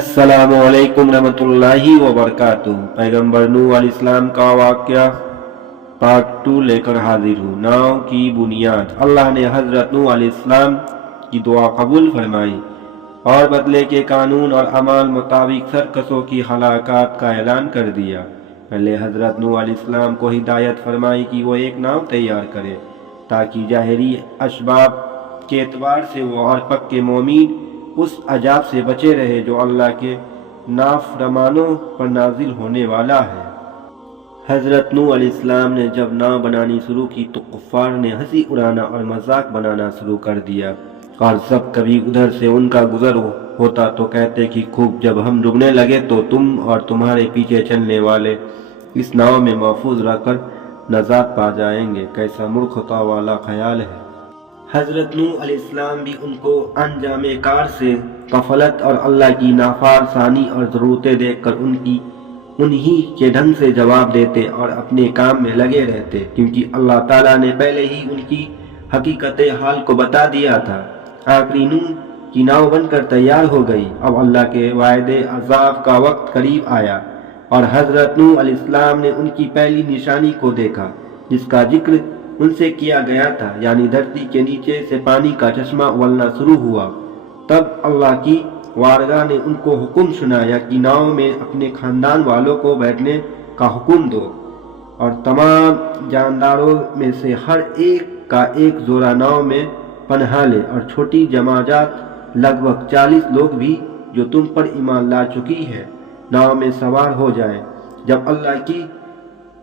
अस्सलामु अलैकुम रहमतुल्लाहि व बरकातुहू। पैगम्बर नूह अलैहिस्सलाम का वाक़या पार्ट 2 लेकर हाजिर हूँ। नाव की बुनियाद। अल्लाह ने हजरत नूह अलैहिस्सलाम की दुआ कबूल फरमाई और बदले के कानून और अमाल मुताबिक सरकसों की हलाकत का ऐलान कर दिया। पहले हजरत नूह अलैहिस्सलाम को हिदायत फरमाई कि वो एक नाव तैयार करे ताकि ज़ाहिरी असबाब के एतबार से वो और पक्के मोमीन उस अजाब से बचे रहे जो अल्लाह के नाफरमानों पर नाजिल होने वाला है। हज़रत नूह अलैहिस्सलाम ने जब नाव बनानी शुरू की तो कुफ्फार ने हंसी उड़ाना और मजाक बनाना शुरू कर दिया, और सब कभी उधर से उनका गुजर होता तो कहते कि खूब जब हम डूबने लगे तो तुम और तुम्हारे पीछे चलने वाले इस नाव में महफूज रहकर नजात पा जाएंगे। कैसा मूर्खता वाला ख्याल है। हज़रत नूह अलैहिस्सलाम भी उनको अंजामे कार से गफलत और अल्लाह की नाफरमानी और ज़रूरतें देखकर उन्हीं के ढंग से जवाब देते और अपने काम में लगे रहते, क्योंकि अल्लाह ताला ने पहले ही उनकी हकीकत हाल को बता दिया था। आखिरी नूह की नाव बनकर तैयार हो गई। अब अल्लाह के वायदे अजाब का वक्त करीब आया और हज़रत नूह अलैहिस्सलाम ने उनकी पहली निशानी को देखा जिसका जिक्र उनसे किया गया था, यानी धरती के नीचे से पानी का चश्मा उबलना शुरू हुआ। तब अल्लाह की वारगाह ने उनको हुक्म सुनाया कि नाव में अपने खानदान वालों को बैठने का हुक्म दो और तमाम जानदारों में से हर एक का एक जोड़ा नाव में पनाह ले, और छोटी जमात लगभग 40 लोग भी जो तुम पर ईमान ला चुकी है नाव में सवार हो जाए। जब अल्लाह की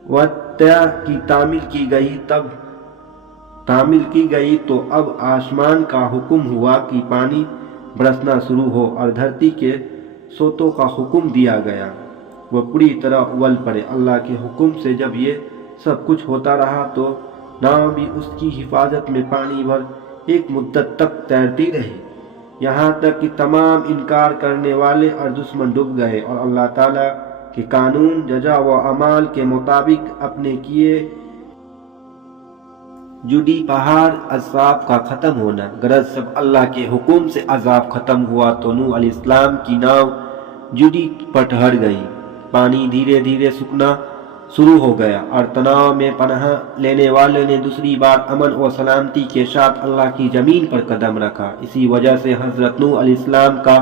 वत्या की तामील की गई तो अब आसमान का हुक्म हुआ कि पानी बरसना शुरू हो और धरती के सोतों का हुक्म दिया गया वह पूरी तरह उबल पड़े। अल्लाह के हुक्म से जब ये सब कुछ होता रहा तो नाव भी उसकी हिफाजत में पानी भर एक मुद्दत तक तैरती रही, यहाँ तक कि तमाम इनकार करने वाले और दुश्मन डूब गए और अल्लाह ताला के कानून जजा व अमाल के मुताबिक अपने किए जुड़ी पहाड़ अज़ाब का ख़त्म होना। गरज सब अल्लाह के हुक्म से अज़ाब ख़त्म हुआ तो नूह अलैहिस्सलाम की नाव जुड़ी पर ठहर गई। पानी धीरे धीरे सूखना शुरू हो गया और तनाव में पनाह लेने वाले ने दूसरी बार अमन और सलामती के साथ अल्लाह की ज़मीन पर कदम रखा। इसी वजह से हज़रत नूह अलैहिस्सलाम का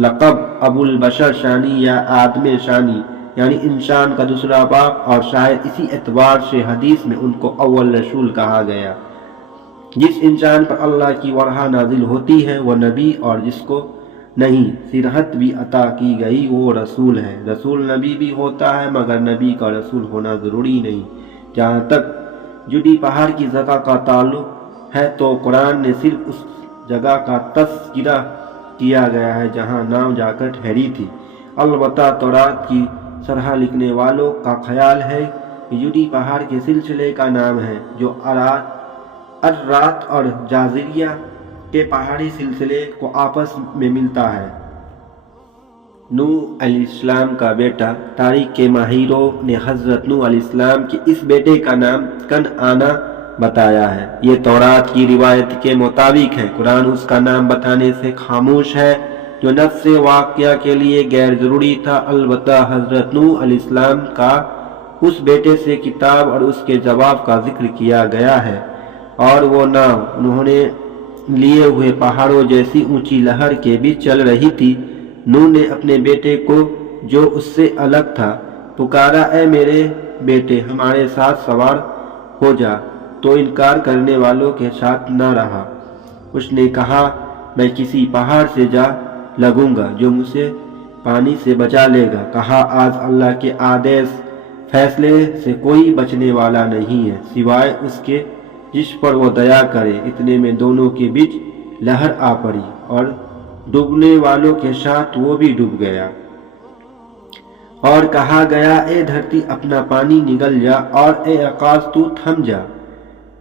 लक़ब अबुल बशर शानी या आदम शानी यानी इंसान का दूसरा बाप, और शायद इसी एतबार से हदीस में उनको अव्वल रसूल कहा गया। जिस इंसान पर अल्लाह की वरहा नाजिल होती है वह नबी, और जिसको नहीं सिरहत भी अता की गई वो रसूल है। रसूल नबी भी होता है मगर नबी का रसूल होना ज़रूरी नहीं। जहाँ तक जुड़ी पहाड़ की जगह का ताल्लुक है तो कुरान ने सिर्फ उस जगह का तज़किरा किया गया है जहाँ नाव जाकर ठहरी थी। अलबत्ता तौरात की सरह लिखने वालों का ख्याल है कि जुड़ी पहाड़ के सिलसिले का नाम है जो अर्रात और जाजिरिया के पहाड़ी सिलसिले को आपस में मिलता है। नूह अलैहिस्सलाम का बेटा तारीख के माहिरों ने हज़रत नूह अलैहिस्सलाम के इस बेटे का नाम कनआना बताया है। ये तौरात की रिवायत के मुताबिक है। कुरान उसका नाम बताने से खामोश है जो नफ्स वाक़या के लिए गैर ज़रूरी था। अलबत्ता हज़रत नूह अलैहिस्सलाम का उस बेटे से किताब और उसके जवाब का जिक्र किया गया है, और वो नाव उन्होंने लिए हुए पहाड़ों जैसी ऊंची लहर के बीच चल रही थी। नूह ने अपने बेटे को जो उससे अलग था पुकारा, ए मेरे बेटे हमारे साथ सवार हो जा, तो इनकार करने वालों के साथ न रहा। उसने कहा मैं किसी पहाड़ से जा लगूंगा जो मुझे पानी से बचा लेगा। कहा आज अल्लाह के आदेश फैसले से कोई बचने वाला नहीं है सिवाय उसके जिस पर वो दया करे। इतने में दोनों के बीच लहर आ पड़ी और डूबने वालों के साथ वो भी डूब गया। और कहा गया ए धरती अपना पानी निगल जा और ए आकाश तू थम जा।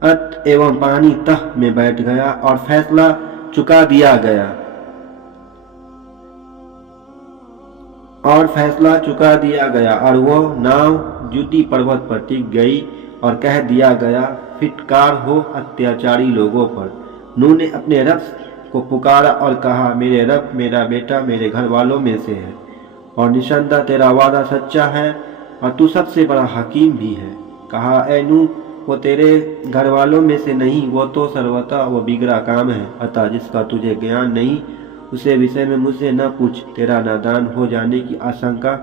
अत एवं पानी तह में बैठ गया और फैसला चुका दिया गया और वो नाव जुटी पर्वत पर टिक गई और कह दिया गया फिटकार हो अत्याचारी लोगों पर। नूह ने अपने रब को पुकारा और कहा, मेरे रब, मेरा बेटा मेरे घर वालों में से है और निसंदेह तेरा वादा सच्चा है और तू सबसे बड़ा हकीम भी है। कहा, ए नूह, वो तेरे घर वालों में से नहीं, वो तो सर्वथा वो बिगड़ा काम है, अतः जिसका तुझे ज्ञान नहीं उसे विषय में मुझसे न पूछ। तेरा नादान हो जाने की आशंका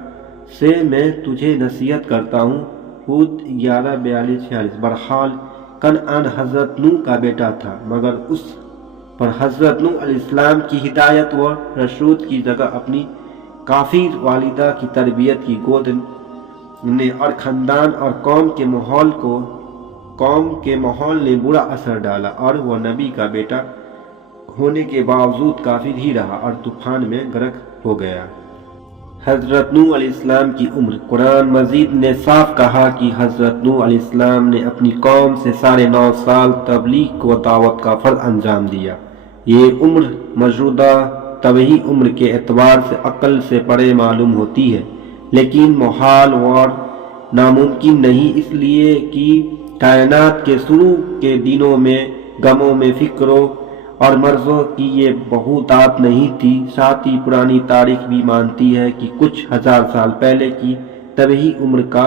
से मैं तुझे नसीहत करता हूँ। हूद 11:42-46। बहरहाल कनआन हजरत नूह का बेटा था, मगर उस पर हजरत नूह अलैहिस्सलाम की हिदायत व रशूद की जगह अपनी काफिर वालिदा की तरबियत की गोद ने और खानदान और कौम के माहौल ने बुरा असर डाला और वह नबी का बेटा होने के बावजूद काफिर ही रहा और तूफान में गर्क हो गया। हजरत नूह अलैहिस्सलाम की उम्र। कुरान मजीद ने साफ कहा कि हजरत नूह अलैहिस्सलाम ने अपनी कौम से 9.5 साल तबलीग व दावत का फर्ज अंजाम दिया। ये उम्र मौजूदा तबही उम्र के एतबार से अक्ल से परे मालूम होती है, लेकिन मुहाल और नामुमकिन नहीं, इसलिए कि कायनात के शुरू के दिनों में गमों में फिक्रों और मर्जों की ये बहुतात नहीं थी। साथ ही पुरानी तारीख भी मानती है कि कुछ हजार साल पहले की तबही उम्र का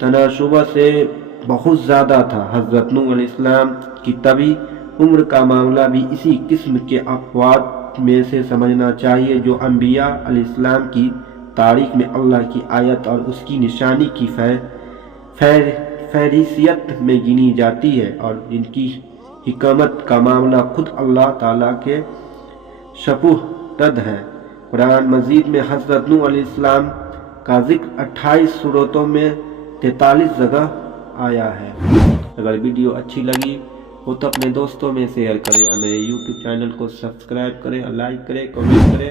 तनाशुबा से बहुत ज़्यादा था। हजरत नूह अलैहिस्सलाम की तबही उम्र का मामला भी इसी किस्म के अफवाद में से समझना चाहिए जो अंबिया अलैहिस्सलाम की तारीख में अल्लाह की आयत और उसकी निशानी की फहरिस्त में गिनी जाती है और जिनकी हिकमत का मामला खुद अल्लाह ताला के सपुर्द है। कुरान मजीद में हजरत नूह अलैहिस्सलाम का जिक्र 28 सूरतों में 43 जगह आया है। अगर वीडियो अच्छी लगी हो तो अपने दोस्तों में शेयर करें और मेरे YouTube चैनल को सब्सक्राइब करें और लाइक करें, कमेंट करें।